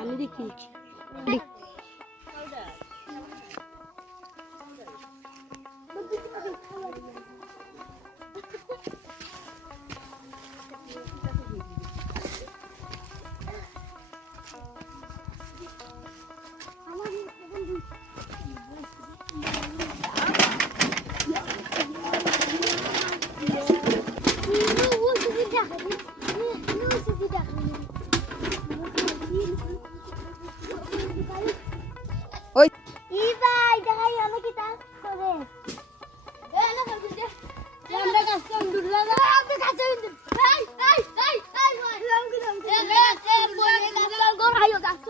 আমি দেখি ওই ই ভাই দেখাই আমি কি তা করে এ না করবি দে আমরা কাছে উড় লাগা আমি কাছে উড় এই ভাই রাম কি রাম এ বলে গাছ গর আইও গাছ